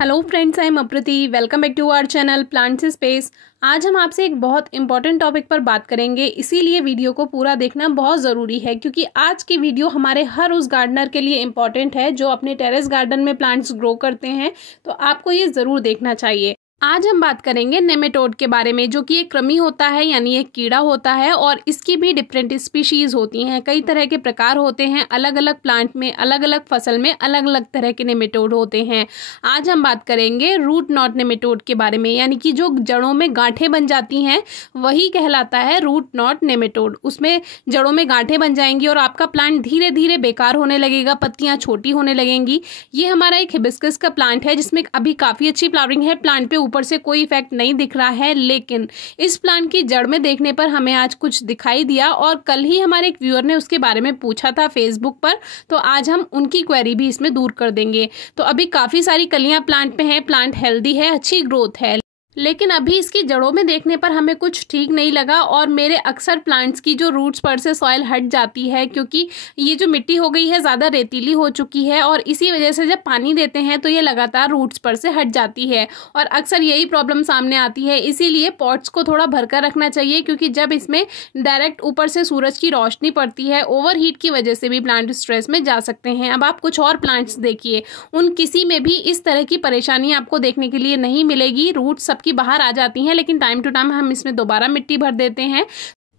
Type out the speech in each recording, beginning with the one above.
Hello friends, I am Apriti. Welcome back to our channel Plants Space. आज हम आपसे एक बहुत इंपॉर्टेंट टॉपिक पर बात करेंगे, इसीलिए वीडियो को पूरा देखना बहुत ज़रूरी है क्योंकि आज की वीडियो हमारे हर उस गार्डनर के लिए इम्पॉर्टेंट है जो अपने टेरेस गार्डन में प्लांट्स ग्रो करते हैं। तो आपको ये ज़रूर देखना चाहिए। आज हम बात करेंगे नेमेटोड के बारे में, जो कि एक कृमि होता है यानी एक कीड़ा होता है और इसकी भी डिफरेंट स्पीशीज होती हैं। कई तरह के प्रकार होते हैं, अलग अलग प्लांट में, अलग अलग फसल में अलग अलग तरह के नेमेटोड होते हैं। आज हम बात करेंगे रूट नॉट नेमेटोड के बारे में, यानी कि जो जड़ों में गांठें बन जाती हैं वही कहलाता है रूट नॉट नेमेटोड। उसमें जड़ों में गांठें बन जाएंगी और आपका प्लांट धीरे धीरे बेकार होने लगेगा, पत्तियां छोटी होने लगेंगी। ये हमारा एक हिबिस्कस का प्लांट है जिसमें अभी काफ़ी अच्छी फ्लावरिंग है। प्लांट पे ऊपर से कोई इफेक्ट नहीं दिख रहा है, लेकिन इस प्लांट की जड़ में देखने पर हमें आज कुछ दिखाई दिया और कल ही हमारे एक व्यूअर ने उसके बारे में पूछा था फेसबुक पर, तो आज हम उनकी क्वेरी भी इसमें दूर कर देंगे। तो अभी काफ़ी सारी कलियां प्लांट पे हैं, प्लांट हेल्दी है, अच्छी ग्रोथ है, लेकिन अभी इसकी जड़ों में देखने पर हमें कुछ ठीक नहीं लगा और मेरे अक्सर प्लांट्स की जो रूट्स पर से सॉइल हट जाती है क्योंकि ये जो मिट्टी हो गई है ज़्यादा रेतीली हो चुकी है और इसी वजह से जब पानी देते हैं तो ये लगातार रूट्स पर से हट जाती है और अक्सर यही प्रॉब्लम सामने आती है। इसीलिए पॉट्स को थोड़ा भरकर रखना चाहिए क्योंकि जब इसमें डायरेक्ट ऊपर से सूरज की रोशनी पड़ती है, ओवर हीट की वजह से भी प्लांट स्ट्रेस में जा सकते हैं। अब आप कुछ और प्लांट्स देखिए, उन किसी में भी इस तरह की परेशानी आपको देखने के लिए नहीं मिलेगी। रूट्स की बाहर आ जाती हैं, लेकिन टाइम टू टाइम हम इसमें दोबारा मिट्टी भर देते हैं।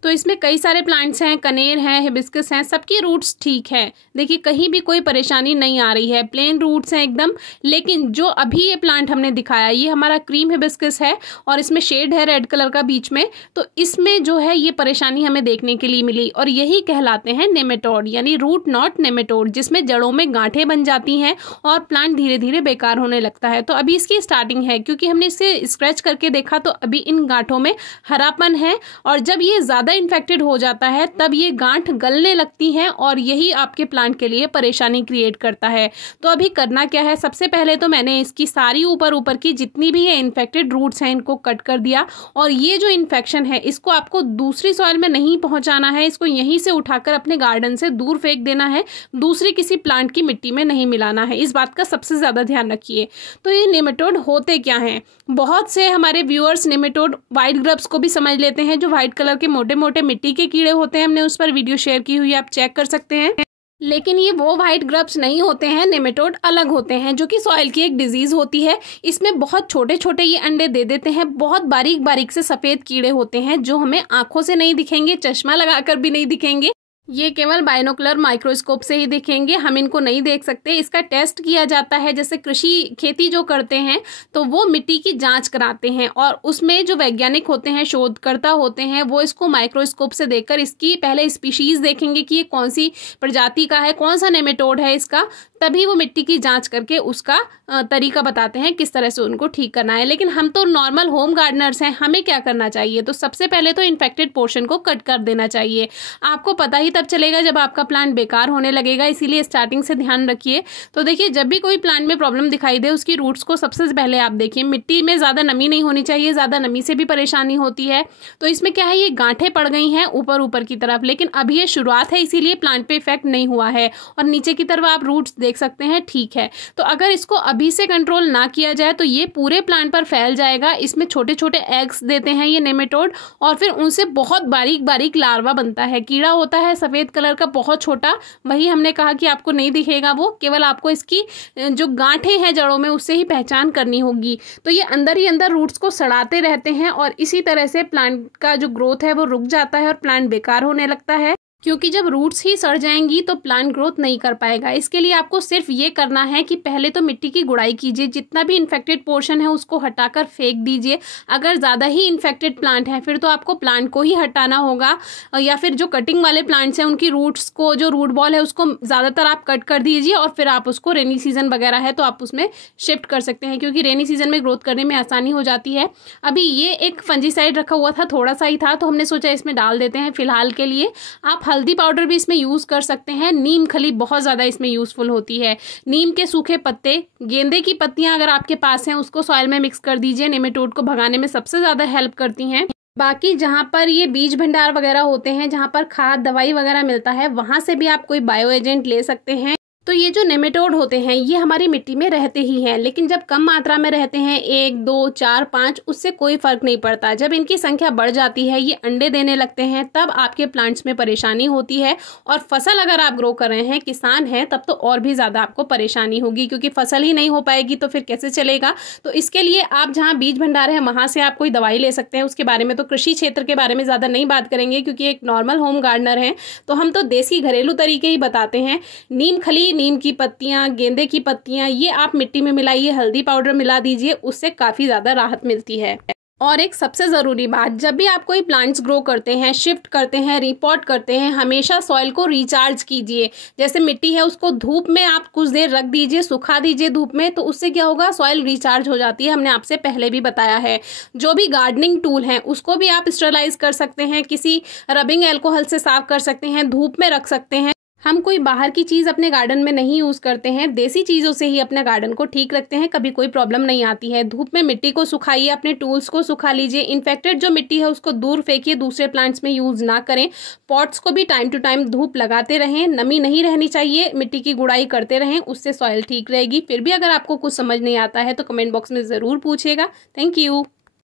तो इसमें कई सारे प्लांट्स हैं, कनेर हैं, हिबिस्कस हैं, सबकी रूट्स ठीक है। देखिए कहीं भी कोई परेशानी नहीं आ रही है, प्लेन रूट्स हैं एकदम। लेकिन जो अभी ये प्लांट हमने दिखाया, ये हमारा क्रीम हिबिस्कस है और इसमें शेड है रेड कलर का बीच में, तो इसमें जो है ये परेशानी हमें देखने के लिए मिली और यही कहलाते हैं नेमेटोड यानी रूट नॉट नेमेटोड, जिसमें जड़ों में गांठें बन जाती हैं और प्लांट धीरे धीरे बेकार होने लगता है। तो अभी इसकी स्टार्टिंग है, क्योंकि हमने इसे स्क्रैच करके देखा तो अभी इन गांठों में हरापन है और जब ये ज़्यादा इन्फेक्टेड हो जाता है तब ये गांठ गलने लगती हैं और यही आपके प्लांट के लिए परेशानी क्रिएट करता है। तो अभी करना क्या है, सबसे पहले तो मैंने इसकी सारी ऊपर की जितनी भी है इन्फेक्टेड रूट्स हैं इनको कट कर दिया और ये जो इन्फेक्शन है इसको आपको दूसरी सॉइल में नहीं पहुंचाना है, इसको यहीं से उठाकर अपने गार्डन से दूर फेंक देना है, दूसरी किसी प्लांट की मिट्टी में नहीं मिलाना है। इस बात का सबसे ज्यादा ध्यान रखिए। तो ये नेमेटोड होते क्या हैं, बहुत से हमारे व्यूअर्स नेमेटोड व्हाइट ग्रब्स को भी समझ लेते हैं, जो व्हाइट कलर के मोटे मोटे मिट्टी के कीड़े होते हैं। हमने उस पर वीडियो शेयर की हुई है, आप चेक कर सकते हैं। लेकिन ये वो व्हाइट ग्रब्स नहीं होते हैं, नेमेटोड अलग होते हैं जो कि सॉइल की एक डिजीज होती है। इसमें बहुत छोटे छोटे ये अंडे दे देते हैं, बहुत बारीक बारीक से सफ़ेद कीड़े होते हैं जो हमें आंखों से नहीं दिखेंगे, चश्मा लगाकर भी नहीं दिखेंगे, ये केवल बाइनोकुलर माइक्रोस्कोप से ही दिखेंगे, हम इनको नहीं देख सकते। इसका टेस्ट किया जाता है, जैसे कृषि खेती जो करते हैं तो वो मिट्टी की जांच कराते हैं और उसमें जो वैज्ञानिक होते हैं, शोधकर्ता होते हैं, वो इसको माइक्रोस्कोप से देखकर इसकी पहले स्पीशीज देखेंगे कि ये कौन सी प्रजाति का है, कौन सा नेमेटोड है इसका, तभी वो मिट्टी की जांच करके उसका तरीका बताते हैं किस तरह से उनको ठीक करना है। लेकिन हम तो नॉर्मल होम गार्डनर्स हैं, हमें क्या करना चाहिए, तो सबसे पहले तो इन्फेक्टेड पोर्शन को कट कर देना चाहिए। आपको पता ही तब चलेगा जब आपका प्लांट बेकार होने लगेगा, इसीलिए स्टार्टिंग से ध्यान रखिए। तो देखिए, जब भी कोई प्लांट में प्रॉब्लम दिखाई दे उसकी रूट्स को सबसे पहले आप देखिए। मिट्टी में ज़्यादा नमी नहीं होनी चाहिए, ज़्यादा नमी से भी परेशानी होती है। तो इसमें क्या है, ये गांठें पड़ गई हैं ऊपर की तरफ, लेकिन अभी ये शुरुआत है इसीलिए प्लांट पे इफेक्ट नहीं हुआ है और नीचे की तरफ आप रूट्स देख सकते हैं, ठीक है। तो अगर इसको अभी से कंट्रोल ना किया जाए तो ये पूरे प्लांट पर फैल जाएगा। इसमें छोटे छोटे एग्स देते हैं ये नेमेटोड और फिर उनसे बहुत बारीक बारीक लार्वा बनता है, कीड़ा होता है सफ़ेद कलर का, बहुत छोटा। वही हमने कहा कि आपको नहीं दिखेगा वो, केवल आपको इसकी जो गांठें हैं जड़ों में उससे ही पहचान करनी होगी। तो ये अंदर ही अंदर रूट्स को सड़ाते रहते हैं और इसी तरह से प्लांट का जो ग्रोथ है वो रुक जाता है और प्लांट बेकार होने लगता है, क्योंकि जब रूट्स ही सड़ जाएंगी तो प्लांट ग्रोथ नहीं कर पाएगा। इसके लिए आपको सिर्फ ये करना है कि पहले तो मिट्टी की गुड़ाई कीजिए, जितना भी इन्फेक्टेड पोर्शन है उसको हटाकर फेंक दीजिए। अगर ज़्यादा ही इन्फेक्टेड प्लांट है फिर तो आपको प्लांट को ही हटाना होगा, या फिर जो कटिंग वाले प्लांट्स हैं उनकी रूट्स को, जो रूट बॉल है उसको ज़्यादातर आप कट कर दीजिए और फिर आप उसको रेनी सीजन वगैरह है तो आप उसमें शिफ्ट कर सकते हैं, क्योंकि रेनी सीजन में ग्रोथ करने में आसानी हो जाती है। अभी ये एक फंजीसाइड रखा हुआ था, थोड़ा सा ही था, तो हमने सोचा इसमें डाल देते हैं फिलहाल के लिए। आप हल्दी पाउडर भी इसमें यूज़ कर सकते हैं, नीम खली बहुत ज़्यादा इसमें यूज़फुल होती है। नीम के सूखे पत्ते, गेंदे की पत्तियां अगर आपके पास हैं उसको सॉइल में मिक्स कर दीजिए, नेमेटोड को भगाने में सबसे ज़्यादा हेल्प करती हैं। बाकी जहाँ पर ये बीज भंडार वगैरह होते हैं, जहाँ पर खाद दवाई वगैरह मिलता है, वहाँ से भी आप कोई बायो एजेंट ले सकते हैं। तो ये जो नेमेटोड होते हैं ये हमारी मिट्टी में रहते ही हैं, लेकिन जब कम मात्रा में रहते हैं 1, 2, 4, 5 उससे कोई फर्क नहीं पड़ता। जब इनकी संख्या बढ़ जाती है, ये अंडे देने लगते हैं, तब आपके प्लांट्स में परेशानी होती है। और फसल अगर आप ग्रो कर रहे हैं, किसान हैं, तब तो और भी ज़्यादा आपको परेशानी होगी, क्योंकि फसल ही नहीं हो पाएगी तो फिर कैसे चलेगा। तो इसके लिए आप जहाँ बीज भंडार है वहाँ से आप कोई दवाई ले सकते हैं। उसके बारे में तो कृषि क्षेत्र के बारे में ज़्यादा नहीं बात करेंगे, क्योंकि एक नॉर्मल होम गार्डनर हैं, तो हम तो देसी घरेलू तरीके ही बताते हैं। नीम खली, नीम की पत्तियां, गेंदे की पत्तियां, ये आप मिट्टी में मिलाइए, हल्दी पाउडर मिला दीजिए, उससे काफ़ी ज़्यादा राहत मिलती है। और एक सबसे ज़रूरी बात, जब भी आप कोई प्लांट्स ग्रो करते हैं, शिफ्ट करते हैं, रिपोर्ट करते हैं, हमेशा सॉइल को रिचार्ज कीजिए। जैसे मिट्टी है उसको धूप में आप कुछ देर रख दीजिए, सुखा दीजिए धूप में, तो उससे क्या होगा, सॉइल रिचार्ज हो जाती है। हमने आपसे पहले भी बताया है। जो भी गार्डनिंग टूल हैं उसको भी आप स्टरलाइज कर सकते हैं, किसी रबिंग एल्कोहल से साफ कर सकते हैं, धूप में रख सकते हैं। हम कोई बाहर की चीज़ अपने गार्डन में नहीं यूज़ करते हैं, देसी चीज़ों से ही अपने गार्डन को ठीक रखते हैं, कभी कोई प्रॉब्लम नहीं आती है। धूप में मिट्टी को सुखाइए, अपने टूल्स को सुखा लीजिए। इन्फेक्टेड जो मिट्टी है उसको दूर फेंकिए, दूसरे प्लांट्स में यूज़ ना करें। पॉट्स को भी टाइम टू टाइम धूप लगाते रहें, नमी नहीं रहनी चाहिए, मिट्टी की गुड़ाई करते रहें, उससे सॉइल ठीक रहेगी। फिर भी अगर आपको कुछ समझ नहीं आता है तो कमेंट बॉक्स में ज़रूर पूछिएगा। Thank you.